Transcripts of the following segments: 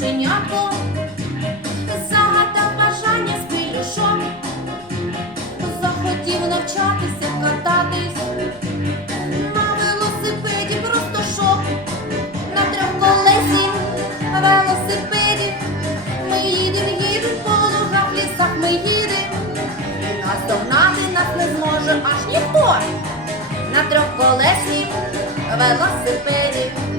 мишенятко, загадав бажання з пілюшом, захотів навчатися кататись, на велосипеді просто шок, на трьох колесі велосипеді, ми їдем, їдем по лугах, лісах ми їдем, нас догнати нас не зможе аж ніхто, на трьох колесі велосипеді.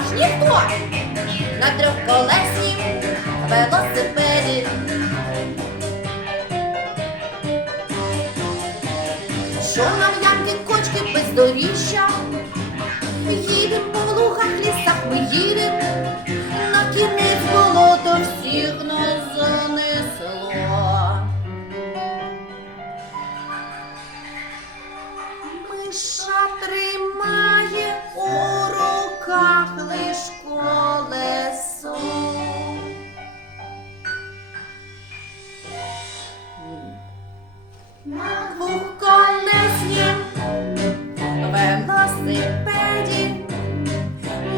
Аж ніхто. На трьохколеснім велосипеді. Що нам ямки, кочки, бездоріжжя? Їдем по лугах, лісах ми їдем, на кінець болото всіх нас занесло. Миша тримає руках лиш колесо. На двохколеснім велосипеді.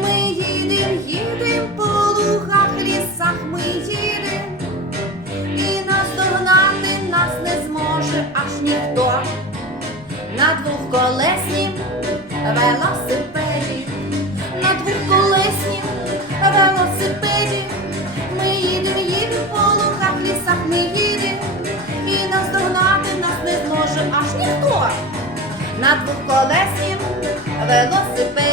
Ми їдем, їдем по лугах, лісах ми їдем, і наздогнати нас не зможе аж ніхто. На двохколеснім велосипеді, лугах, не їдем, і наздогнати нас не зможе аж ніхто. На двохколеснім велосипеді, на